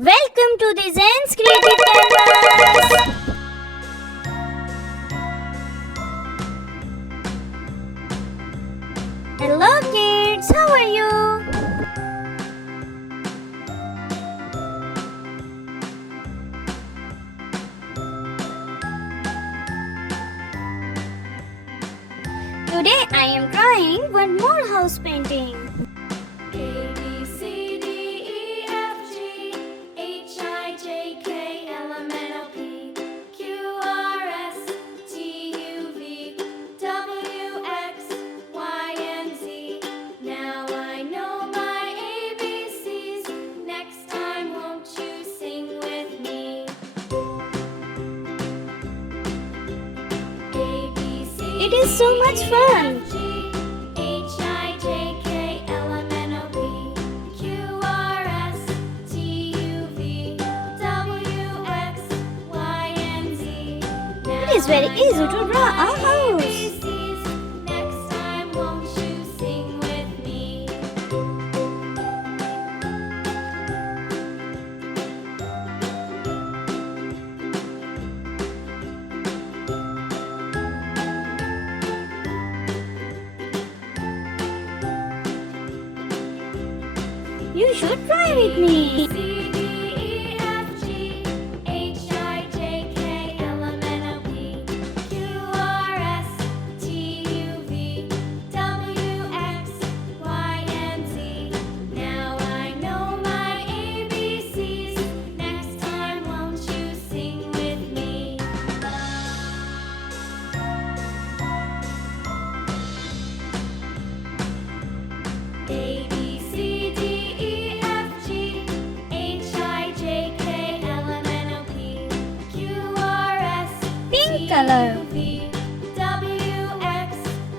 Welcome to the Zain's Creative Canvas. Hello kids, how are you? Today I am drawing one more house painting. A B C D E F G H I J K L M N O P Q R S T U V W X Y and Z. Now I know my ABCs. Next time, won't you sing with me? A B C. It is so much fun. It is very easy to draw a house. Next time, won't you sing with me? You should try with me. C D E F G H I J K L M N O P Q R S T U V W X Y and Z. Now I know my ABCs. Next time, won't you sing with me? A B C D E F G H I J K L M N O P Q R S Pink color. T U V W X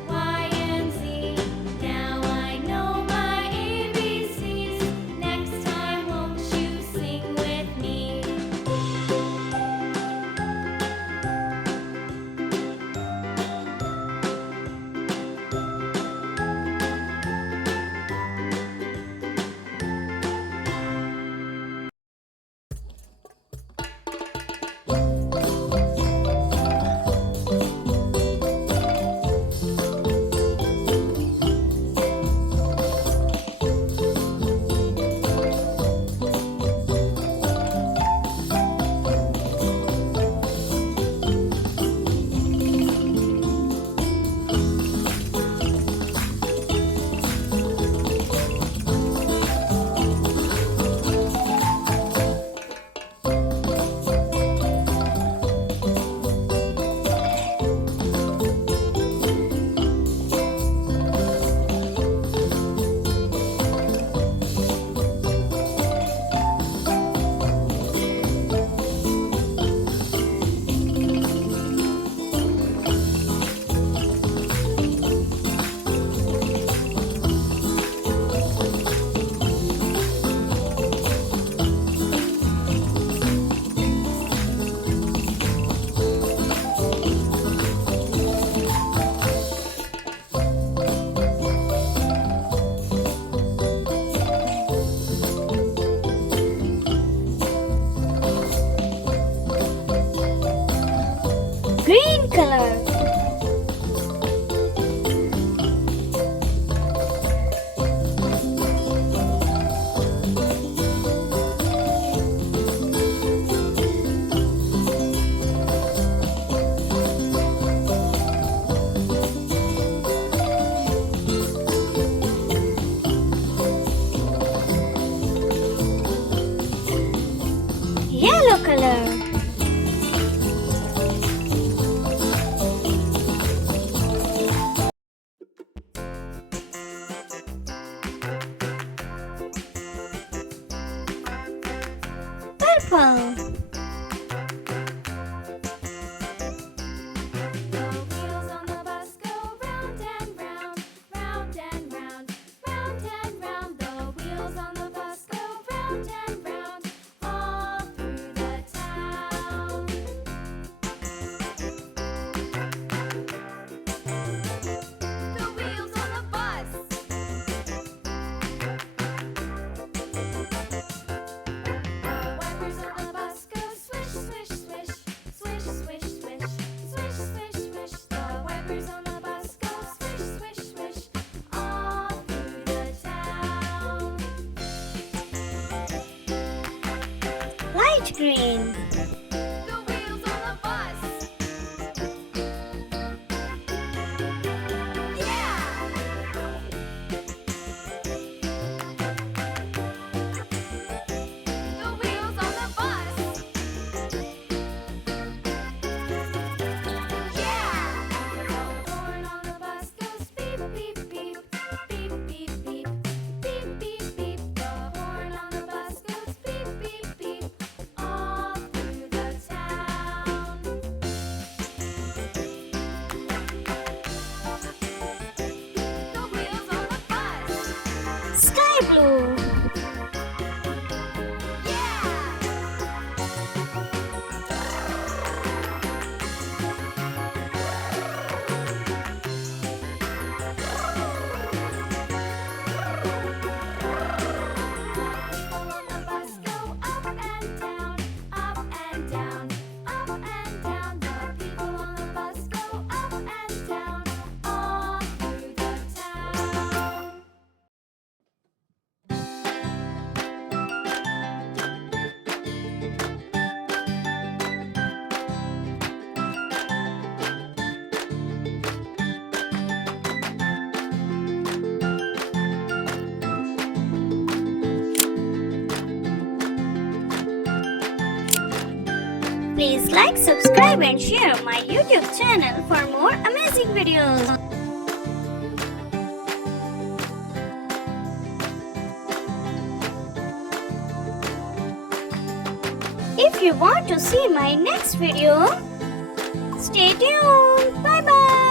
Y and Z. Now I know my ABCs. Next time, won't you sing with me? Green color. Yellow color. Purple. The wheels on the bus go round and round, round and round, round and round. The wheels on the bus go round and round, all through the town. The wheels on the bus. The bright green. The wheels on the bus. Yeah! The wheels on the bus. Yeah! The horn on the bus goes beep, beep, beep. Beep, beep, beep. Beep, beep, beep. The horn on the bus goes beep, beep, beep. All through the town. The wheels on the bus. Sky blue. Yeah! People on the bus go up and down, up and down, up and down. The people on the bus go up and down, all through the town. Please like, subscribe and share my YouTube channel for more amazing videos. If you want to see my next video, stay tuned. Bye bye.